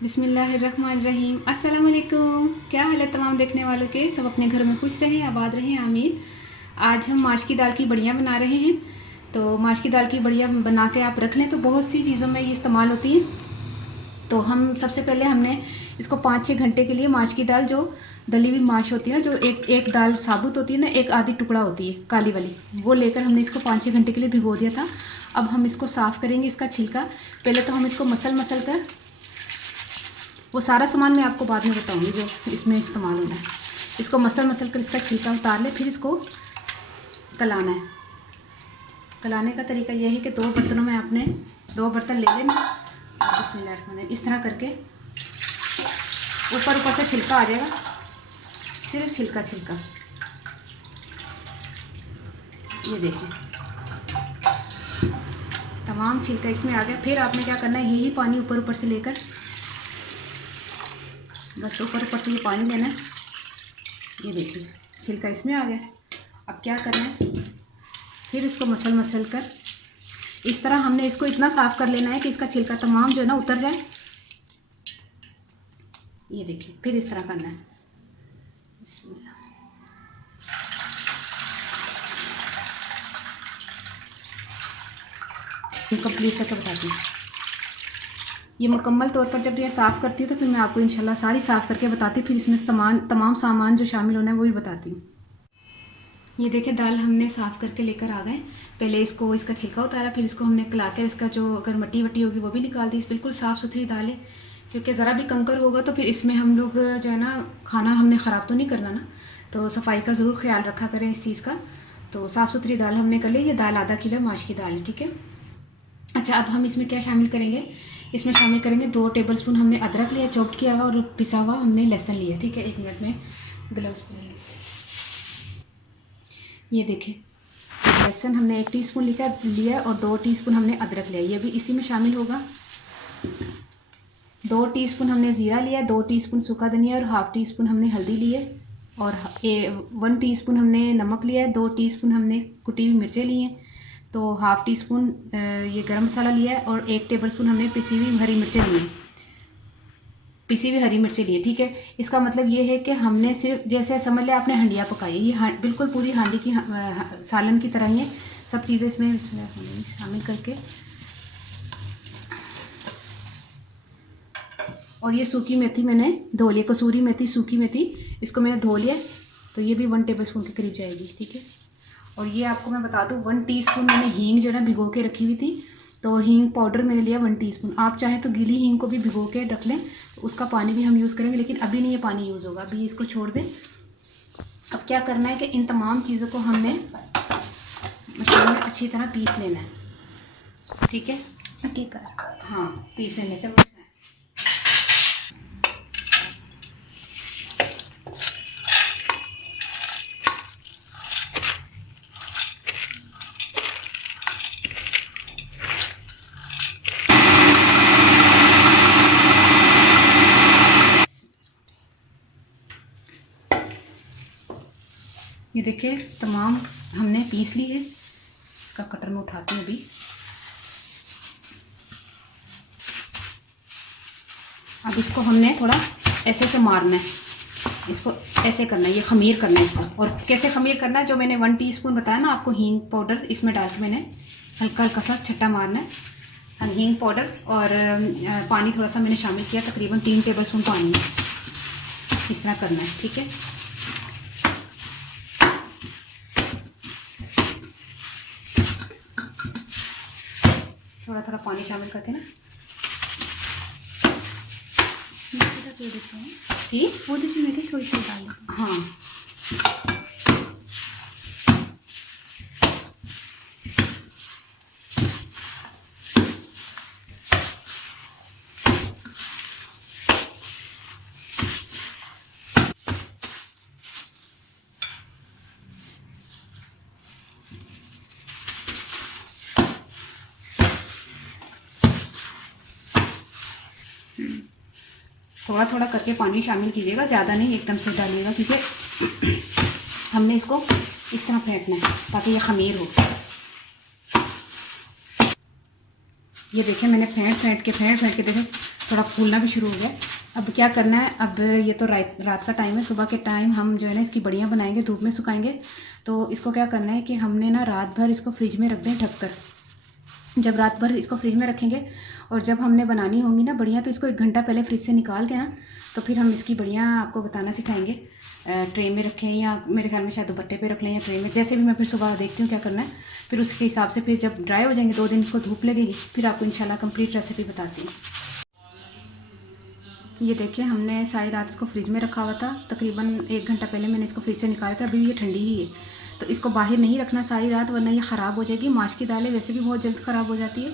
बिस्मिल्लाहिर्रहमानिर्रहीम। अस्सलाम वालेकुम। क्या हाल है तमाम देखने वालों के, सब अपने घर में खुश रहें, आबाद रहें, आमीन। आज हम माश की दाल की बढ़िया बना रहे हैं। तो माश की दाल की बढ़िया बना के आप रख लें तो बहुत सी चीज़ों में ये इस्तेमाल होती है। तो हम सबसे पहले हमने इसको 5-6 घंटे के लिए माश की दाल, जो दली हुई माश होती है ना, जो एक दाल साबुत होती है ना, एक आधी टुकड़ा होती है काली वाली, वो लेकर हमने इसको 5-6 घंटे के लिए भिगो दिया था। अब हम इसको साफ़ करेंगे, इसका छिलका। पहले तो हम इसको मसल कर, वो सारा सामान मैं आपको बाद में बताऊंगी जो इसमें इस्तेमाल होना है। इसको मसल कर इसका छिलका उतार ले, फिर इसको कलाना है। कलाने का तरीका यह है कि 2 बर्तनों में आपने 2 बर्तन ले लेना। बिस्मिल्लाह, इस तरह करके ऊपर से छिलका आ जाएगा, सिर्फ छिलका। ये देखिए तमाम छिलका इसमें आ गया। फिर आपने क्या करना है, यही पानी ऊपर से लेकर, बस ऊपर से ये पानी लेना है। ये देखिए छिलका इसमें आ गया। अब क्या करना है, फिर इसको मसल कर इस तरह हमने इसको इतना साफ़ कर लेना है कि इसका छिलका तमाम जो है ना उतर जाए। ये देखिए फिर इस तरह करना है। बिस्मिल्लाह। कंप्लीट करके बताती हूँ। ये मुकम्मल तौर पर जब ये साफ़ करती हूँ तो फिर मैं आपको इंशाल्लाह सारी साफ़ करके बताती हूँ। फिर इसमें तमाम सामान जो शामिल होना है वो भी बताती हूँ। ये देखिए दाल हमने साफ़ करके लेकर आ गए। पहले इसका छिलका उतारा, फिर इसको हमने कला कर इसका जो अगर मट्टी वट्टी होगी वो भी निकाल दी। बिल्कुल साफ़ सुथरी दाल है, क्योंकि ज़रा भी कंकर होगा तो फिर इसमें हम लोग जो है ना, खाना हमने ख़राब तो नहीं करना ना, तो सफाई का ज़रूर ख्याल रखा करें इस चीज़ का। तो साफ़ सुथरी दाल हमने कर ली। ये दाल आधा किलो माश की दाल है, ठीक है। अच्छा, अब हम इसमें क्या शामिल करेंगे, इसमें शामिल करेंगे 2 टेबलस्पून हमने अदरक लिया चॉप्ड किया हुआ, और पिसा हुआ हमने लहसुन लिया, ठीक है। 1 मिनट में ग्लव्स पहन लो। ये देखिए लहसुन हमने 1 टीस्पून लिया और 2 टीस्पून हमने अदरक लिया, ये भी इसी में शामिल होगा। 2 टीस्पून हमने ज़ीरा लिया, 2 टीस्पून सूखा धनिया और हाफ़ टी स्पून हमने हल्दी लिए, और 1 टीस्पून हमने नमक लिया है, 2 टीस्पून हमने कुटी हुई मिर्चें ली हैं, तो हाफ़ टी स्पून ये गरम मसाला लिया है, और 1 टेबलस्पून हमने पिसी हुई हरी मिर्चें ली है, ठीक है। इसका मतलब ये है कि हमने सिर्फ, जैसे समझ लें आपने हंडिया पकाई, ये बिल्कुल पूरी हांडी की सालन की तरह ही है। सब चीज़ें इसमें शामिल करके, और ये सूखी मेथी मैंने धो ली, कसूरी मेथी, सूखी मेथी, इसको मैंने धो लिया, तो ये भी 1 टेबलस्पून के करीब जाएगी, ठीक है। और ये आपको मैं बता दूँ 1 टीस्पून मैंने हींग जो है ना भिगो के रखी हुई थी, तो हींग पाउडर मैंने लिया 1 टीस्पून। आप चाहें तो गीली हींग को भी भिगो के रख लें, तो उसका पानी भी हम यूज़ करेंगे, लेकिन अभी नहीं ये पानी यूज़ होगा, अभी इसको छोड़ दें। अब क्या करना है कि इन तमाम चीज़ों को हमने मशीन में अच्छी तरह पीस लेना है, ठीक है। हाँ, पीस लेना चम्मच। ये देखिए तमाम हमने पीस ली है। इसका कटर में उठाती हूँ अभी। अब इसको हमने थोड़ा ऐसे मारना है, इसको ऐसे करना है, ये खमीर करना है इसको। और कैसे खमीर करना है, जो मैंने 1 टीस्पून बताया ना आपको हींग पाउडर, इसमें डाल के मैंने हल्का सा छट्टा मारना है। हींग पाउडर और पानी थोड़ा सा मैंने शामिल किया, तकरीबन 3 टेबलस्पून पानी, इस तरह करना है, ठीक है। थोड़ा पानी शामिल करके ना, ठीक, वो देखिए मैं थोड़ी सी डाल दें। हाँ, थोड़ा करके पानी शामिल कीजिएगा, ज़्यादा नहीं एकदम से डालिएगा, क्योंकि हमने इसको इस तरह फेंटना है ताकि ये खमीर हो। ये देखिए मैंने फेंट के देखो थोड़ा फूलना भी शुरू हो गया। अब क्या करना है, अब ये तो रात का टाइम है, सुबह के टाइम हम जो है ना इसकी बड़ियाँ बनाएंगे, धूप में सुखाएंगे। तो इसको क्या करना है कि हमने ना रात भर इसको फ्रिज में रख दें ढककर। जब रात भर इसको फ्रिज में रखेंगे और जब हमने बनानी होंगी ना बढ़िया, तो इसको 1 घंटा पहले फ्रिज से निकाल के ना, तो फिर हम इसकी बढ़िया आपको बताना सिखाएंगे। ट्रे में रखें या मेरे ख्याल में शायद दुपट्टे पे रख लें या ट्रे में, जैसे भी मैं फिर सुबह देखती हूँ क्या करना है, फिर उसके हिसाब से फिर जब ड्राई हो जाएंगे 2 दिन इसको धूप लगेगी, फिर आपको इंशाल्लाह कंप्लीट रेसिपी बताती हूँ। ये देखिए हमने सारी रात इसको फ्रिज में रखा हुआ था, तकरीबन 1 घंटा पहले मैंने इसको फ्रिज से निकाला था। अभी भी ये ठंडी ही है, तो इसको बाहर नहीं रखना सारी रात, वरना ये ख़राब हो जाएगी। माश की दालें वैसे भी बहुत जल्द ख़राब हो जाती है,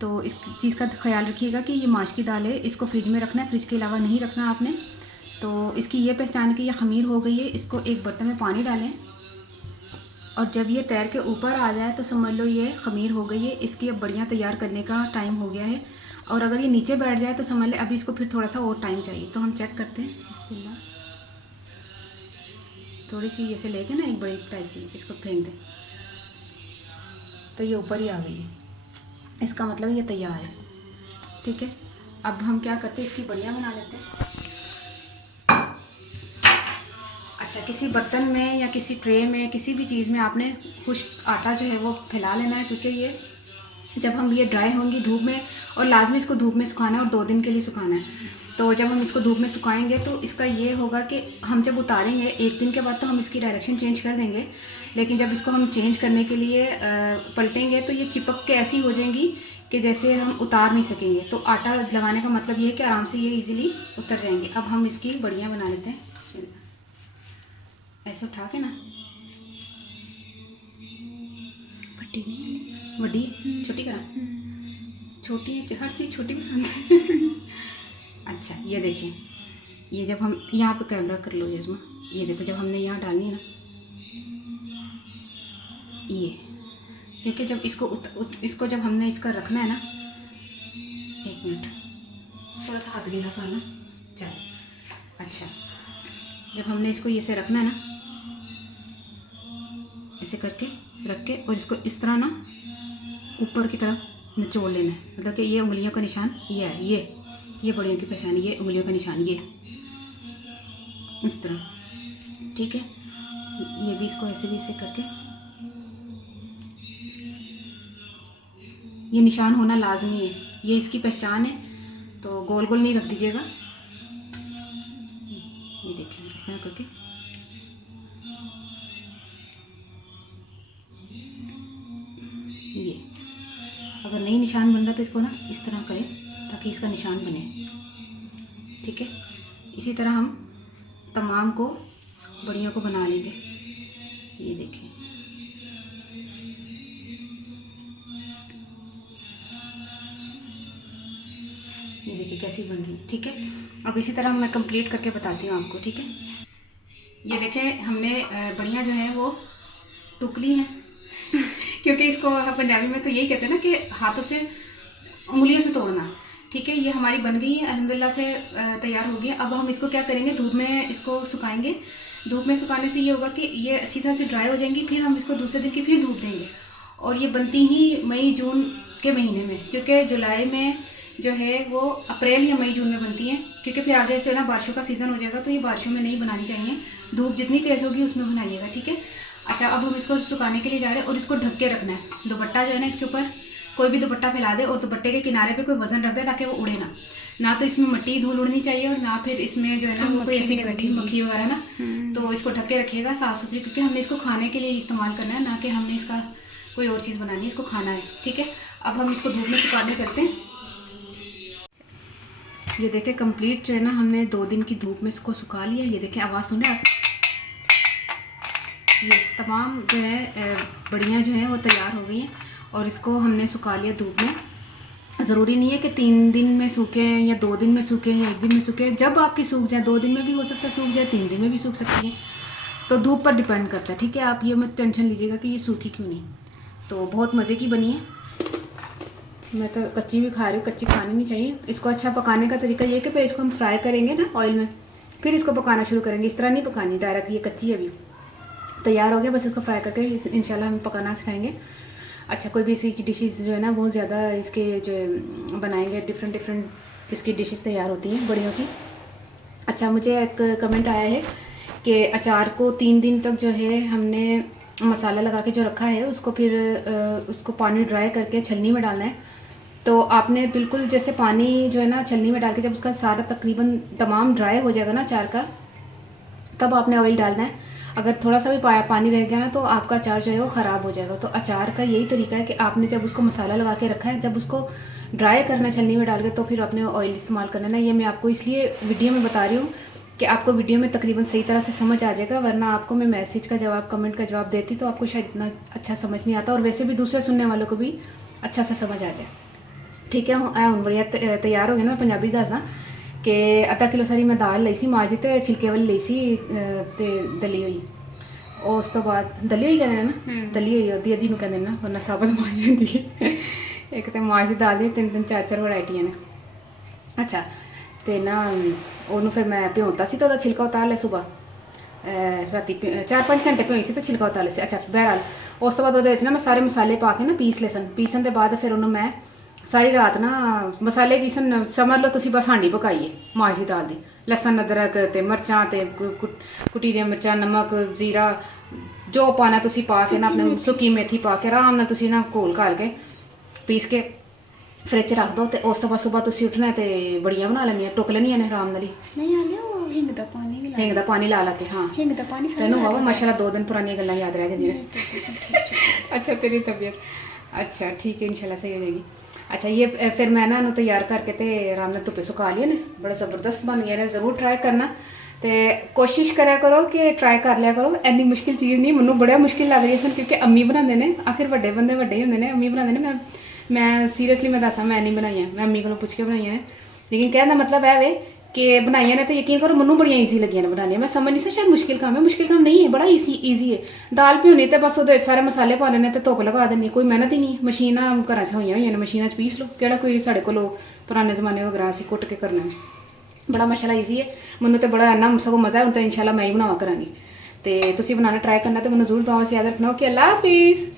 तो इस चीज़ का ख्याल रखिएगा कि ये माश की दाल है, इसको फ्रिज में रखना है, फ्रिज के अलावा नहीं रखना आपने। तो इसकी ये पहचान कि ये ख़मीर हो गई है, इसको एक बर्तन में पानी डालें और जब ये तैर के ऊपर आ जाए तो समझ लो ये ख़मीर हो गई है। इसकी अब बढ़िया तैयार करने का टाइम हो गया है, और अगर ये नीचे बैठ जाए तो समझ लें अभी इसको फिर थोड़ा सा और टाइम चाहिए। तो हम चेक करते हैं, बिस्मिल्लाह। थोड़ी सी ऐसे लेके ना एक बड़ी टाइप की इसको फेंक दें, तो ये ऊपर ही आ गई है, इसका मतलब ये तैयार है। ठीक है, अब हम क्या करते हैं, इसकी बढ़िया बना लेते हैं। अच्छा, किसी बर्तन में या किसी ट्रे में, किसी भी चीज़ में आपने खुश्क आटा जो है वो फैला लेना है, क्योंकि ये जब हम ये ड्राई होंगी धूप में, और लाजमी इसको धूप में सुखाना है और 2 दिन के लिए सुखाना है। तो जब हम इसको धूप में सुखाएंगे तो इसका ये होगा कि हम जब उतारेंगे 1 दिन के बाद तो हम इसकी डायरेक्शन चेंज कर देंगे, लेकिन जब इसको हम चेंज करने के लिए पलटेंगे तो ये चिपक के ऐसी हो जाएंगी कि जैसे हम उतार नहीं सकेंगे। तो आटा लगाने का मतलब ये है कि आराम से ये ईज़िली उतर जाएंगे। अब हम इसकी बढ़िया बना लेते हैं। ऐसे उठा के ना, बड़ी छोटी करा, छोटी हर चीज़ छोटी पसंद है। अच्छा, ये देखिए, ये जब हम यहाँ पे कैमरा कर लो जज़्मा, ये देखो जब हमने यहाँ डालनी है ना ये, क्योंकि जब इसको जब हमने इसका रखना है ना, 1 मिनट थोड़ा सा हाथ गीला करना, चलो। अच्छा, जब हमने इसको ये से रखना है ना, ऐसे करके रख के, और इसको इस तरह ना ऊपर की तरफ निचोड़ लेना है, मतलब कि ये उंगलियों का निशान ये है, ये बड़ियों की पहचान, ये उंगलियों का निशान, ये इस तरह। ठीक है, ये भी इसको ऐसे भी ऐसे करके, ये निशान होना लाजमी है, ये इसकी पहचान है, तो गोल गोल नहीं रख दीजिएगा। ये देखिए इस तरह करके, ये अगर नहीं निशान बन रहा तो इसको ना इस तरह करें ताकि इसका निशान बने। ठीक है, इसी तरह हम तमाम को बड़ियों को बना लेंगे। ये देखिए, ये देखिए कैसी बन रही है। ठीक है, अब इसी तरह मैं कंप्लीट करके बताती हूँ आपको। ठीक है, ये देखें हमने बढ़िया जो है वो टुकली हैं क्योंकि इसको पंजाबी में तो यही कहते हैं ना कि हाथों से उंगलियों से तोड़ना। ठीक है, ये हमारी बन गई है अल्हम्दुलिल्लाह से, तैयार हो गई है। अब हम इसको क्या करेंगे, धूप में इसको सुखाएंगे। धूप में सुखाने से ये होगा कि ये अच्छी तरह से ड्राई हो जाएंगी, फिर हम इसको दूसरे दिन की फिर धूप देंगे। और ये बनती ही मई जून के महीने में, क्योंकि जुलाई में जो है वो अप्रैल या मई जून में बनती हैं, क्योंकि फिर आगे से ना बारिशों का सीज़न हो जाएगा, तो ये बारिशों में नहीं बनानी चाहिए। धूप जितनी तेज़ होगी उसमें बनाइएगा। ठीक है, अच्छा, अब हम इसको सुखाने के लिए जा रहे हैं और इसको ढक के रखना है। दुपट्टा जो है ना इसके ऊपर कोई भी दुपट्टा फैला दे और दुपट्टे के किनारे पे कोई वजन रख दे ताकि वो उड़े ना तो इसमें मिट्टी धूल उड़नी चाहिए और ना फिर इसमें जो है ना कोई ऐसी मक्खी वगैरह ना। तो इसको ढक के रखिएगा साफ़ सुथरी, क्योंकि हमने इसको खाने के लिए इस्तेमाल करना है, ना कि हमने इसका कोई और चीज़ बनानी है, इसको खाना है। ठीक है, अब हम इसको धूप में सुखाने चलते हैं। ये देखें कंप्लीट जो है ना हमने 2 दिन की धूप में इसको सुखा लिया। ये देखें आवाज़ सुने आप, ये तमाम जो है बढ़िया जो है वो तैयार हो गई हैं और इसको हमने सुखा लिया धूप में। ज़रूरी नहीं है कि 3 दिन में सूखे या 2 दिन में सूखे या 1 दिन में सूखे, जब आपकी सूख जाए, 2 दिन में भी हो सकता है सूख जाए, 3 दिन में भी सूख सकती है, तो धूप पर डिपेंड करता है। ठीक है, आप ये मत टेंशन लीजिएगा कि ये सूखी क्यों नहीं। तो बहुत मज़े की बनी है, मैं तो कच्ची भी खा रही हूँ, कच्ची खानी नहीं चाहिए। इसको अच्छा पकाने का तरीका ये है कि पहले इसको हम फ्राई करेंगे ना ऑयल में, फिर इसको पकाना शुरू करेंगे। इस तरह नहीं पकानी डायरेक्ट, ये कच्ची है अभी, तैयार हो गया, बस इसको फ्राई करके इंशाल्लाह हम पकाना सिखाएंगे। अच्छा, कोई भी इसी की डिशेस जो है ना बहुत ज़्यादा इसके जो बनाएंगे, डिफरेंट इसकी डिशेस तैयार होती हैं बड़ियों की। अच्छा, मुझे एक कमेंट आया है कि अचार को 3 दिन तक जो है हमने मसाला लगा के जो रखा है उसको फिर उसको पानी ड्राई करके छलनी में डालना है। तो आपने बिल्कुल जैसे पानी जो है ना छलनी में डाल के जब उसका सारा तकरीबन तमाम ड्राई हो जाएगा ना अचार का, तब आपने ऑयल डालना है। अगर थोड़ा सा भी पानी रह गया ना तो आपका अचार जो है वो ख़राब हो जाएगा। तो अचार का यही तरीका है कि आपने जब उसको मसाला लगा के रखा है, जब उसको ड्राई करना है छलनी में डाल के, तो फिर आपने ऑयल इस्तेमाल करना है ना। ये मैं आपको इसलिए वीडियो में बता रही हूँ कि आपको वीडियो में तकरीबन सही तरह से समझ आ जाएगा, वरना आपको मैं मैसेज का जवाब, कमेंट का जवाब देती तो आपको शायद इतना अच्छा समझ नहीं आता, और वैसे भी दूसरे सुनने वालों को भी अच्छा से समझ आ जाए। ठीक है, हूँ बढ़िया तैयार हो गया ना। पंजाबी दसदा कि अद्धा किलो सारी मैं दाल ਲਈ ਸੀ ਮਾਜ ਦੀ ਤੇ ਛਿਲਕੇ ਵਾਲੀ ਲਈ ਸੀ ਤੇ ਦਲੀ ਹੋਈ। ਉਸ ਤੋਂ ਬਾਅਦ ਦਲੀ ਹੋਈ ਕਹਿੰਦੇ ਨੇ ਨਾ, ਦਲੀ ਹੋਈ ਉਹਦੀ ਅੱਧੀ ਨੂੰ ਕਹਿੰਦੇ ਨੇ ਨਾ, ਵਰਨਾ ਸਾਬਤ ਮਾਜ ਹੁੰਦੀ ਹੈ। ਇੱਕ ਤੇ ਮਾਜ ਦੀ ਦਾਲ ਦੀ 3 4 ਵੈਰਾਈਟੀਆਂ ਨੇ। ਅੱਛਾ, ਤੇ ਨਾ ਉਹਨੂੰ ਫਿਰ ਮੈਂ ਭਿਉਂਤਾ ਸੀ ਤੇ ਉਹਦਾ ਛਿਲਕਾ ਉਤਾਰ ਲਿਆ ਸੁਬਾਹ ਰਾਤੀ 4-5 ਘੰਟੇ ਭਿਓਈ ਸੀ ਤੇ ਛਿਲਕਾ ਉਤਾਰ ਲਿਆ ਸੀ। ਅੱਛਾ, ਬਹਿਰਹਾਲ ਉਸ ਤੋਂ ਬਾਅਦ ਉਹਦੇ ਵਿੱਚ ਨਾ ਮੈਂ ਸਾਰੇ ਮਸਾਲੇ ਪਾ ਕੇ ਨਾ ਪੀਸ ਲਏ ਸਨ। ਪੀਸਣ ਦੇ ਬਾਅਦ ਫਿਰ ਉਹਨੂੰ ਮੈਂ ਸਾਰੀ ਰਾਤ ਨਾ ਮਸਾਲੇ ਪੀਸਣ ਸਮਝ ਲਓ ਤੁਸੀਂ, ਬਸ ਹਾਂਡੀ ਪਕਾਈਏ ਮਾਜ ਦੀ ਦਾਲ ਦੀ। ਲਸਣ, ਅਦਰਕ ਤੇ ਮਿਰਚਾਂ ਤੇ ਕੁੱਟੀ ਦੀਆਂ ਮਿਰਚਾਂ, ਨਮਕ, ਜ਼ੀਰਾ ਜੋ ਪਾਣਾ ਤੁਸੀਂ ਪਾ ਕੇ ਨਾ, ਆਪਣੇ ਸੁੱਕੀ ਮੇਥੀ ਪਾ ਕੇ ਆਰਾਮ ਨਾਲ ਤੁਸੀਂ ਨਾ ਘੋਲ ਘਾਲ ਕੇ ਪੀਸ ਕੇ ਫ੍ਰਿਜ 'ਚ ਰੱਖ ਦਿਓ। ਤੇ ਉਸ ਤੋਂ ਬਾਅਦ ਸੁਬਾਹ ਤੁਸੀਂ ਉੱਠਣਾ ਤੇ ਬੜੀਆਂ ਬਣਾ ਲੈਣੀਆਂ, ਟੁੱਕ ਲੈਣੀਆਂ ਨੇ ਆਰਾਮ ਨਾਲ ਹੀ। ਨਹੀਂ ਆ ਲਿਆ ਉਹ ਹਿੰਗ ਦਾ ਪਾਣੀ ਵੀ ਲਾ, ਹਿੰਗ ਦਾ ਪਾਣੀ ਲਾ ਕੇ। ਹਾਂ, ਹਿੰਗ ਦਾ ਪਾਣੀ ਸਾਰਾ ਤੈਨੂੰ ਬਾਬਾ ਮਾਸ਼ਾਅੱਲਾ 2 ਦਿਨ ਪੁਰਾਣੀਆਂ ਗੱਲਾਂ ਯਾਦ ਰਹਿ ਜਾਂਦੀਆਂ ਨੇ। अच्छा, तेरी तबीयत अच्छा ठीक है, इंशाल्लाह सही हो जाएगी। अच्छा, ये फिर मैं ना इन्हू तैयार करके ते आराम नाल धुप्पे सुका लिए ने, बड़ा ज़बरदस्त बन गए ने। ज़रूर ट्राई करना ते कोशिश करा करो कि ट्राई कर लिया करो। इन्नी मुश्किल चीज़ नहीं, मैनू बड़ा मुश्किल लग रही है सन क्योंकि अम्मी बनाते हैं। आखिर वड्डे बंदे वड्डे ही होंदे ने, अम्मी बनाते हैं। मैं सीरियसली मैं दसा मैं नहीं बनाई, मैं अम्मी को पुछ के बनाई। लेकिन कहने का मतलब है वे कि बनाइया ने तो यकीन करो मैनू बड़िया ईजी लगियां ने बनानियां। मैं समझ नहीं सी शायद मुश्किल काम है, मुश्किल काम नहीं है, बड़ा ईजी है। दाल भ्योनी तो बस वो सारे मसाले पा लेने ते धुप्प लगा देनी, कोई मेहनत ही नहीं। मशीनां घर च होईयां होईयां ने, मशीनां च पीस लो। केड़ा कोई साढ़े कोल पुराने जमाने वगैरह असीं कुट के करना है। बड़ा माशाअल्लाह ईजी है, मैनू तो बड़ा इन्ना सगों मज़ा है। हुण तो इंशाअल्लाह मैं ही बनावा करांगी। ते तुसीं बनाना ट्राई करना ते मैनू जरूर दुआवां च याद रखना। ओके, अल्लाह हाफिज़।